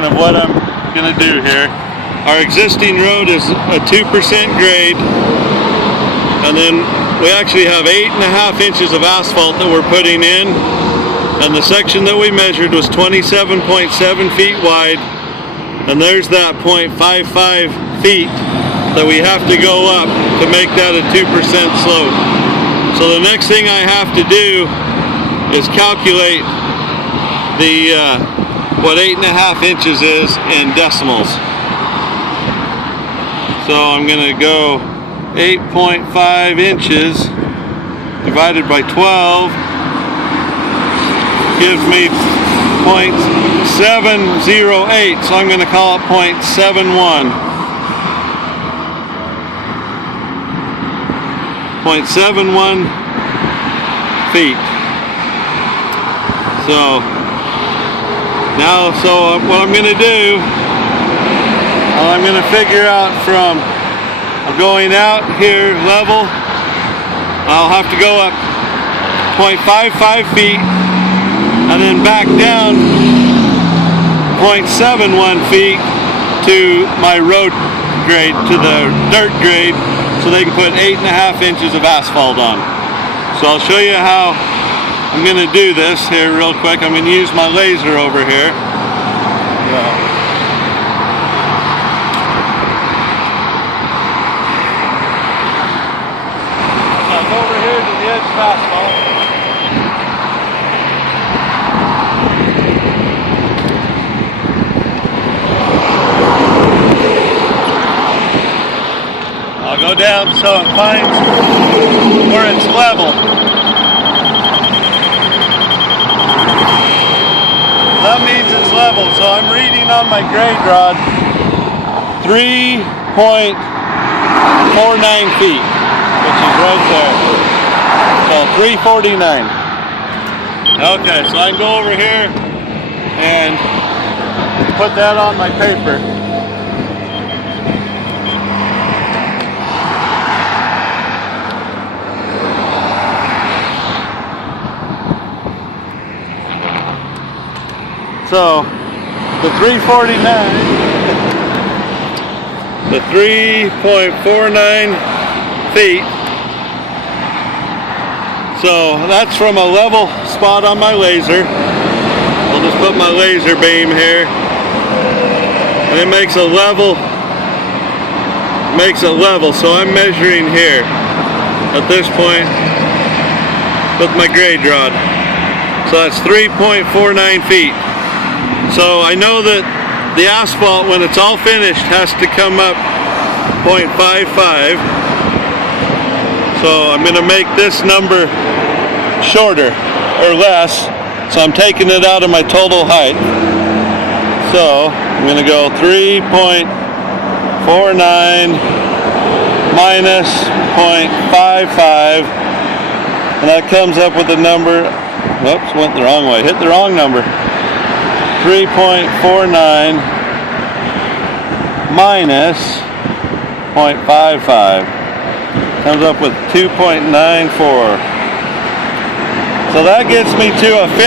demonstration of what I'm going to do here. Our existing road is a 2% grade, and then we actually have 8.5 inches of asphalt that we're putting in, and the section that we measured was 27.7 feet wide, and there's that 0.55 feet that we have to go up to make that a 2% slope. So the next thing I have to do is calculate the what 8.5 inches is in decimals. So I'm going to go 8.5 inches divided by 12 gives me 0.708, so I'm going to call it 0.71. 0.71 feet. So now, what I'm going to do, I'm going to figure out from going out here level, I'll have to go up 0.55 feet and then back down 0.71 feet to my road grade, to the dirt grade, so they can put 8.5 inches of asphalt on. So I'll show you how I'm going to do this here real quick. I'm going to use my laser over here. So I'll go over here to the edge of asphalt. I'll go down so it finds where it's level. That means it's level, so I'm reading on my grade rod 3.49 feet, which is right there. So 349. Okay, so I can go over here and put that on my paper. So the 349, the 3.49 feet. So that's from a level spot on my laser. I'll just put my laser beam here, and it makes a level. So I'm measuring here at this point with my grade rod. So that's 3.49 feet. So I know that the asphalt, when it's all finished, has to come up 0.55. So I'm going to make this number shorter or less. So I'm taking it out of my total height. So I'm going to go 3.49 minus 0.55. And that comes up with the number, whoops, went the wrong way, hit the wrong number. 3.49 minus 0.55 comes up with 2.94. So that gets me to a finish.